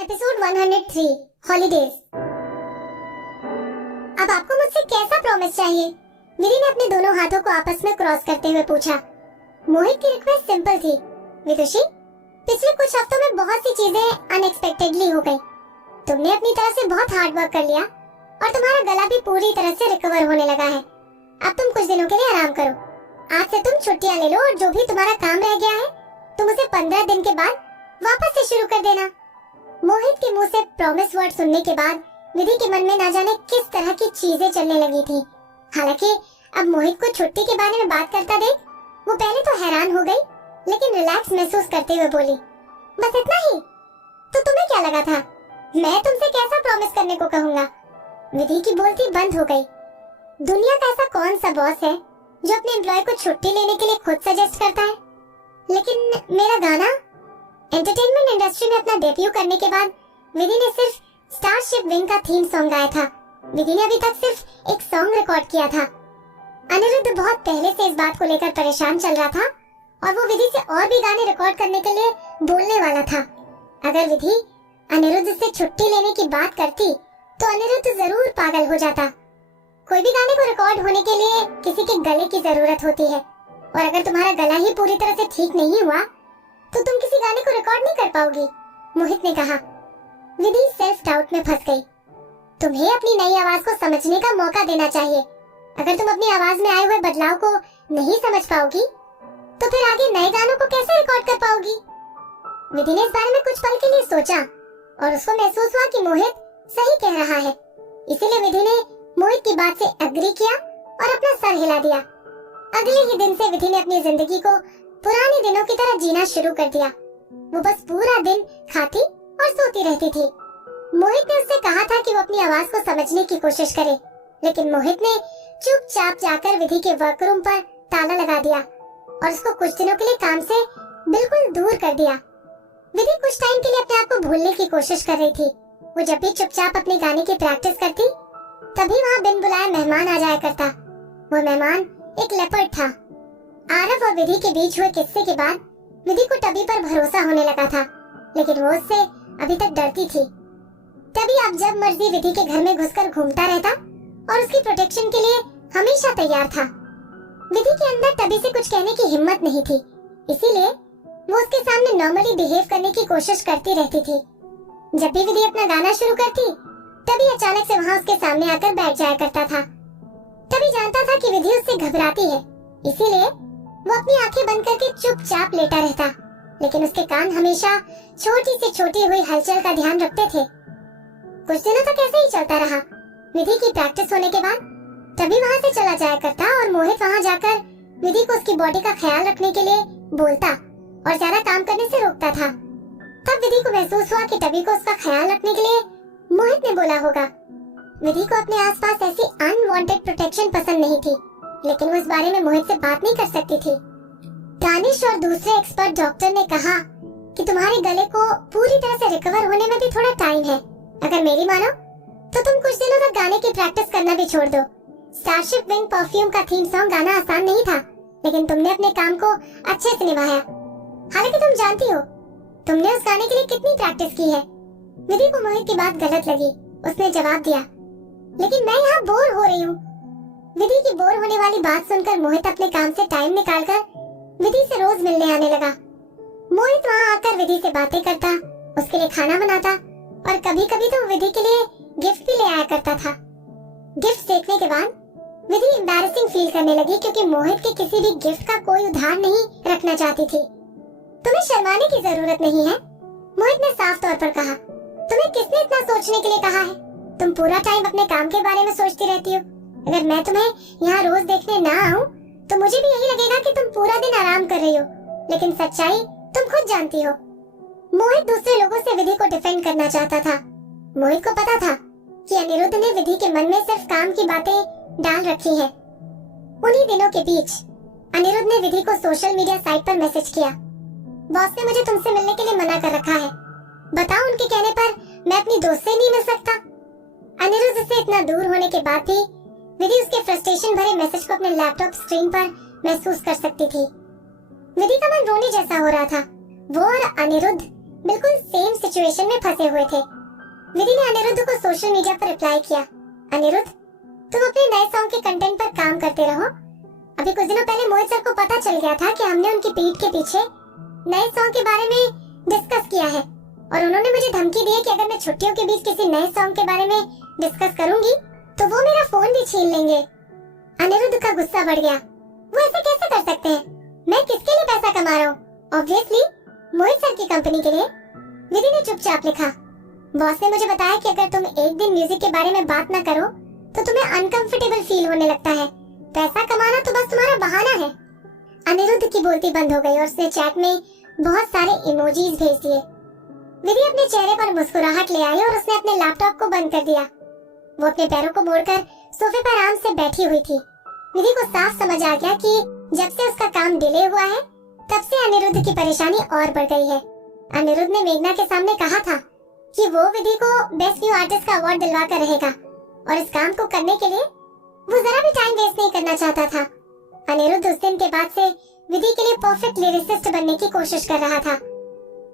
Episode 103 holidays. अब आपको मुझसे कैसा प्रॉमिस चाहिए? विधि ने अपने दोनों हाथों को आपस में क्रॉस करते हुए पूछा। मोहित की रिक्वेस्ट सिंपल थी, विदुषी, पिछले कुछ हफ्तों में बहुत सी चीजें अनएक्सपेक्टेडली हो गई। तुमने अपनी तरफ से बहुत हार्ड वर्क कर लिया और तुम्हारा गला भी पूरी तरह से रिकवर होने लगा है। अब तुम कुछ दिनों के लिए आराम करो। आज से तुम छुट्टियां ले लो और जो भी तुम्हारा काम रह गया है तुम उसे 15 दिन के बाद वापस से शुरू कर देना। मोहित के मुंह से प्रॉमिस वर्ड सुनने के बाद विधि के मन में ना जाने किस तरह की चीजें चलने लगी थी। हालांकि अब मोहित को छुट्टी के बारे में बात करता देख वो पहले तो हैरान हो गई, लेकिन रिलैक्स महसूस करते हुए बोली, बस इतना ही? तो तुम्हें क्या लगा था मैं तुमसे कैसा प्रॉमिस करने को कहूँगा? विधि की बोलती बंद हो गई। दुनिया का ऐसा कौन सा बॉस है जो अपने एम्प्लॉय को छुट्टी लेने के लिए खुद सजेस्ट करता है? लेकिन मेरा गाना एंटरटेनमेंट इंडस्ट्री में अपना डेब्यू करने के बाद विधि ने सिर्फ स्टारशिप विंग का थीम सॉन्ग गाया था। विधि ने अभी तक सिर्फ एक सॉन्ग रिकॉर्ड किया था। अनिरुद्ध बहुत पहले से इस बात को लेकर परेशान चल रहा था और वो विधि से और भी गाने रिकॉर्ड करने के लिए बोलने वाला था। अगर विधि अनिरुद्ध से छुट्टी लेने की बात करती तो अनिरुद्ध जरूर पागल हो जाता। कोई भी गाने को रिकॉर्ड होने के लिए किसी के गले की जरूरत होती है और अगर तुम्हारा गला ही पूरी तरह से ठीक नहीं हुआ तो तुम किसी गाने को रिकॉर्ड नहीं कर पाओगी, मोहित ने कहा। विधि सेल्फ डाउट में फंस गई। तुम्हें अपनी नई आवाज को समझने का मौका देना चाहिए। अगर तुम अपनी आवाज में आए हुए बदलाव को नहीं समझ पाओगी तो फिर आगे नए गानों को कैसे रिकॉर्ड कर पाओगी? विधि ने इस बारे में कुछ पल के लिए सोचा और उसको महसूस हुआ कि मोहित सही कह रहा है। इसीलिए विधि ने मोहित की बात से एग्री किया और अपना सर हिला दिया। अगले ही दिन से विधि ने अपनी जिंदगी को पुराने दिनों की तरह जीना शुरू कर दिया। वो बस पूरा दिन खाती और सोती रहती थी। मोहित ने उससे कहा था कि वो अपनी आवाज को समझने की कोशिश करे, लेकिन मोहित ने चुपचाप जाकर विधि के वर्करूम पर ताला लगा दिया और उसको कुछ दिनों के लिए काम से बिल्कुल दूर कर दिया। विधि कुछ टाइम के लिए अपने आप को भूलने की कोशिश कर रही थी। वो जब भी चुपचाप अपने गाने की प्रैक्टिस करती तभी वहाँ बिन बुलाए मेहमान आ जाया करता। वो मेहमान एक लेपर्ड था। आरव और विधि के बीच हुए किस्से के बाद विधि को टबी पर भरोसा होने लगा था, लेकिन वो उससे अभी तक डरती थी। टबी अब जब मर्जी विधि के घर में घुसकर घूमता रहता और उसकी प्रोटेक्शन के लिए हमेशा तैयार था। विधि के अंदर टबी से कुछ कहने की हिम्मत नहीं थी, इसीलिए वो उसके सामने नॉर्मली बिहेव करने की कोशिश करती रहती थी। जब भी विधि अपना गाना शुरू करती टबी अचानक से वहाँ उसके सामने आकर बैठ जाया करता था। टबी जानता था कि विधि उससे घबराती है, इसीलिए वो अपनी आंखें बंद करके चुपचाप लेटा रहता, लेकिन उसके कान हमेशा छोटी से छोटी हुई हलचल का ध्यान रखते थे। कुछ दिनों तक ऐसे ही चलता रहा। विधि की प्रैक्टिस होने के बाद टबी वहाँ से चला जाया करता और मोहित वहाँ जाकर विधि को उसकी बॉडी का ख्याल रखने के लिए बोलता और ज्यादा काम करने से रोकता था। तब विधि को महसूस हुआ कि टबी को उसका ख्याल रखने के लिए मोहित ने बोला होगा। विधि को अपने आसपास ऐसी अनवांटेड प्रोटेक्शन पसंद नहीं थी, लेकिन वो इस बारे में मोहित से बात नहीं कर सकती थी। दानिश और दूसरे एक्सपर्ट डॉक्टर ने कहा कि तुम्हारे गले को पूरी तरह से रिकवर होने में भी थोड़ा टाइम है। अगर मेरी मानो तो तुम कुछ दिनों तक गाने की प्रैक्टिस करना भी छोड़ दो। स्टारशिप विंग परफ्यूम का थीम सॉन्ग गाना आसान नहीं था, लेकिन तुमने अपने काम को अच्छे से निभाया। हालांकि तुम जानती हो तुमने उस गाने के लिए कितनी प्रैक्टिस की है। विधि को मोहित की बात गलत लगी। उसने जवाब दिया, लेकिन मैं यहाँ बोर हो रही हूँ। विधि की बोर होने वाली बात सुनकर मोहित अपने काम से टाइम निकालकर विधि से रोज मिलने आने लगा। मोहित वहाँ आकर विधि से बातें करता, उसके लिए खाना बनाता और कभी कभी तो विधि के लिए गिफ्ट भी ले आया करता था। गिफ्ट देखने के बाद विधि एम्बैरेसिंग फील करने लगी, क्योंकि मोहित के किसी भी गिफ्ट का कोई उधार नहीं रखना चाहती थी। तुम्हें शर्माने की जरूरत नहीं है, मोहित ने साफ तौर पर कहा। तुम्हें किसने इतना सोचने के लिए कहा है? तुम पूरा टाइम अपने काम के बारे में सोचती रहती हो। अगर मैं तुम्हें यहाँ रोज देखने ना आऊँ तो मुझे भी यही लगेगा कि तुम पूरा दिन आराम कर रही हो, लेकिन सच्चाई तुम खुद जानती हो। मोहित दूसरे लोगों से विधि को डिफेंड करना चाहता था। मोहित को पता था कि अनिरुद्ध ने विधि के मन में सिर्फ काम की बातें डाल रखी है। उन्हीं दिनों के बीच अनिरुद्ध ने विधि को सोशल मीडिया साइट पर मैसेज किया, बॉस ने मुझे तुमसे मिलने के लिए मना कर रखा है। बताओ उनके कहने पर मैं अपनी दोस्त से नहीं मिल सकता। अनिरुद्ध से इतना दूर होने के बाद भी विधि उसके फ्रस्ट्रेशन भरे मैसेज को अपने लैपटॉप स्क्रीन पर महसूस कर सकती थी। विधि का मन रोने जैसा हो रहा था। वो और अनिरुद्ध बिल्कुल सेम सिचुएशन में फंसे हुए थे। विधि ने अनिरुद्ध को सोशल मीडिया पर रिप्लाई किया, अनिरुद्ध तुम अपने नए सॉन्ग के कंटेंट पर काम करते रहो। अभी कुछ दिनों पहले मोहित सर को पता चल गया था कि हमने उनकी पीठ के पीछे नए सॉन्ग के बारे में डिस्कस किया है और उन्होंने मुझे धमकी दी है कि अगर मैं छुट्टियों के बीच किसी नए सॉन्ग के बारे में डिस्कस करूंगी तो वो मेरा फोन भी छीन लेंगे। अनिरुद्ध का गुस्सा बढ़ गया। वो ऐसे कैसे कर सकते हैं? मैं किसके लिए पैसा कमा रहा हूँ? ऑब्वियसली मोहित सर की कंपनी के लिए। विधि ने चुपचाप लिखा, बॉस ने मुझे बताया कि अगर तुम एक दिन म्यूजिक के बारे में बात न करो तो तुम्हें अनकंफर्टेबल फील होने लगता है। पैसा कमाना तो बस तुम्हारा बहाना है। अनिरुद्ध की बोलती बंद हो गई और उसने चैट में बहुत सारे इमोजीज भेज दिए। विधि अपने चेहरे पर मुस्कुराहट ले आई और उसने अपने लैपटॉप को बंद कर दिया। वो अपने पैरों को मोड़कर सोफे पर आराम से बैठी हुई थी। विधि को साफ समझ आ गया कि जब से उसका काम डिले हुआ है तब से अनिरुद्ध की परेशानी और बढ़ गई है। अनिरुद्ध ने मेघना के सामने कहा था कि वो विधि को बेस्ट न्यू आर्टिस्ट का अवार्ड दिलवा कर रहेगा और इस काम को करने के लिए वो जरा भी टाइम वेस्ट नहीं करना चाहता था। अनिरुद्ध उस दिन के बाद से विधि के लिए परफेक्ट लिरिसिस्ट बनने की कोशिश कर रहा था।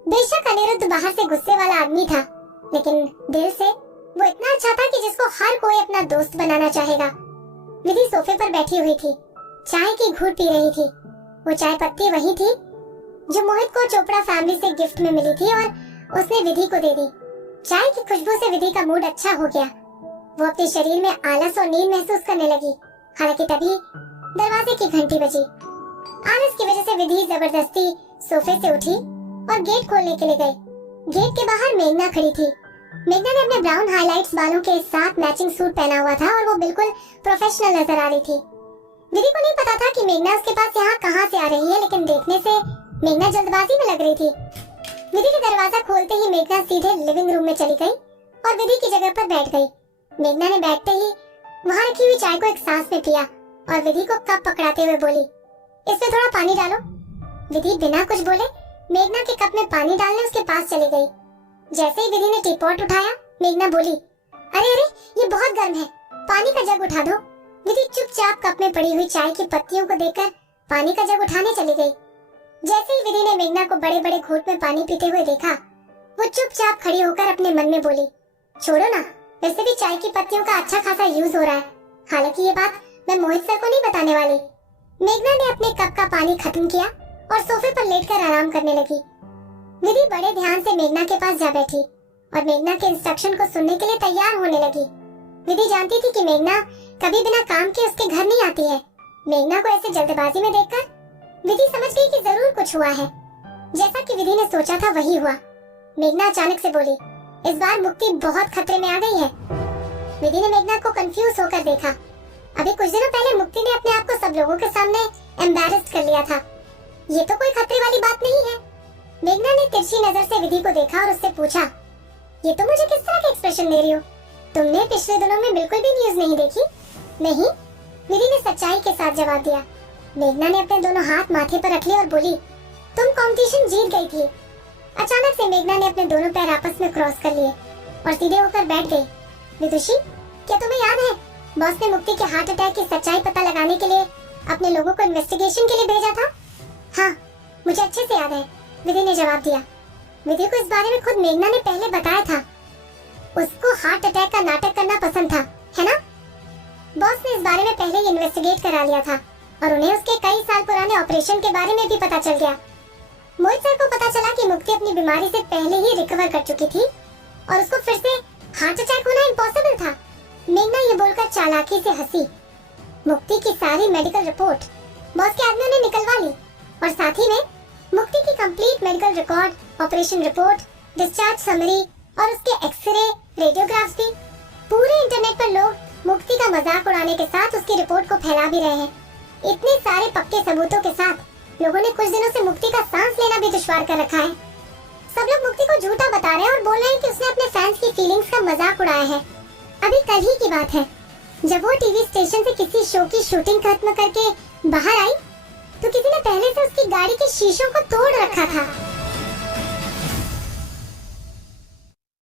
बेशक अनिरुद्ध बाहर से गुस्से वाला आदमी था, लेकिन दिल से वो इतना अच्छा था कि जिसको हर कोई अपना दोस्त बनाना चाहेगा। विधि सोफे पर बैठी हुई थी, चाय की घूंट पी रही थी। वो चाय पत्ती वही थी जो मोहित को चोपड़ा फैमिली से गिफ्ट में मिली थी और उसने विधि को दे दी। चाय की खुशबू से विधि का मूड अच्छा हो गया। वो अपने शरीर में आलस और नींद महसूस करने लगी। हालांकि तभी दरवाजे की घंटी बजी। आलस की वजह से विधि जबरदस्ती सोफे से उठी और गेट खोलने के लिए गई। गेट के बाहर मेघना खड़ी थी। मेघना ने अपने ब्राउन हाइलाइट्स बालों के साथ मैचिंग सूट पहना हुआ था और वो बिल्कुल प्रोफेशनल नजर आ रही थी। विधि को नहीं पता था कि मेघना उसके पास यहाँ कहाँ से आ रही है, लेकिन देखने से मेघना जल्दबाजी में लग रही थी। विधि का दरवाजा खोलते ही मेघना सीधे लिविंग रूम में चली गई और विधि की जगह पर बैठ गई। मेघना ने बैठते ही वहाँ रखी हुई चाय को एक सांस में पिया और विधि को कप पकड़ाते हुए बोली, इसमें थोड़ा पानी डालो। विधि बिना कुछ बोले मेघना के कप में पानी डालने उसके पास चली गई। जैसे ही विधि ने टी पॉट उठाया, मेघना बोली, अरे अरे ये बहुत गर्म है, पानी का जग उठा दो। विधि चुपचाप कप में पड़ी हुई चाय की पत्तियों को देखकर पानी का जग उठाने चली गई। जैसे ही विधि ने मेघना को बड़े बड़े घूंट में पानी पीते हुए देखा, वो चुपचाप खड़ी होकर अपने मन में बोली, छोड़ो ना, वैसे भी चाय की पत्तियों का अच्छा खासा यूज हो रहा है। हालांकि ये बात मैं मोहित सर को नहीं बताने वाली। मेघना ने अपने कप का पानी खत्म किया और सोफे पर लेटकर आराम करने लगी। विधि बड़े ध्यान से मेघना के पास जा बैठी और मेघना के इंस्ट्रक्शन को सुनने के लिए तैयार होने लगी। विधि जानती थी कि मेघना कभी बिना काम के उसके घर नहीं आती है। मेघना को ऐसे जल्दबाजी में देखकर विधि समझ गई कि जरूर कुछ हुआ है। जैसा कि विधि ने सोचा था वही हुआ। मेघना अचानक से बोली, इस बार मुक्ति बहुत खतरे में आ गई है। विधि ने मेघना को कंफ्यूज होकर देखा। अभी कुछ दिनों पहले मुक्ति ने अपने आप को सब लोगों के सामने एम्बैरेस्ड कर लिया था। ये तो कोई खतरे वाली बात नहीं है। मेघना ने तिरछी नजर से विधि को देखा और उससे पूछा, ये तो मुझे किस तरह के एक्सप्रेशन दे रही हो? तुमने पिछले दिनों में बिल्कुल भी न्यूज नहीं देखी? नहीं, विधि ने सच्चाई के साथ जवाब दिया। मेघना ने अपने दोनों हाथ माथे पर रख लिए और बोली, तुम कंपटीशन जीत गई थी। अचानक से मेघना ने अपने दोनों पैर आपस में क्रॉस कर लिए और सीधे होकर बैठ गई। विदुषी, क्या तुम्हें याद है बॉस ने मुक्ति के हार्ट अटैक की सच्चाई पता लगाने के लिए अपने लोगों को इन्वेस्टिगेशन के लिए भेजा था? हाँ, मुझे अच्छे से याद है, विधि ने जवाब दिया। विधि को इस बारे में खुद मेघना ने पहले बताया था। उसको हार्ट अटैक का नाटक करना पसंद था, है ना? बॉस ने इस बारे में पहले ही इन्वेस्टिगेट करा लिया था और उन्हें उसके कई साल पुराने ऑपरेशन के बारे में भी पता चल गया। मोहित सर को पता चला कि मुक्ति अपनी बीमारी से पहले ही रिकवर कर चुकी थी और उसको फिर से हार्ट अटैक होना इम्पॉसिबल था। मेघना ये बोलकर चालाकी से हंसी। मुक्ति की सारी मेडिकल रिपोर्ट बॉस के आदमियों ने निकलवा ली और साथ ही में मुक्ति की complete medical record, operation report, discharge summary और उसके एक्सरे, रेडियोग्राफ्स भी। पूरे इंटरनेट पर लोग मुक्ति का मजाक उड़ाने के साथ उसकी रिपोर्ट को फैला भी रहे हैं। इतने सारे पक्के सबूतों के साथ लोगों ने कुछ दिनों से मुक्ति का सांस लेना भी दुश्वार कर रखा है। सब लोग मुक्ति को झूठा बता रहे हैं और बोल रहे हैं कि उसने अपने फैंस की फीलिंग्स का मजाक उड़ाया है। अभी कल ही की बात है, जब वो टीवी स्टेशन से किसी शो की शूटिंग खत्म करके बाहर आई तो किसी ने पहले से उसकी गाड़ी के शीशों को तोड़ रखा था।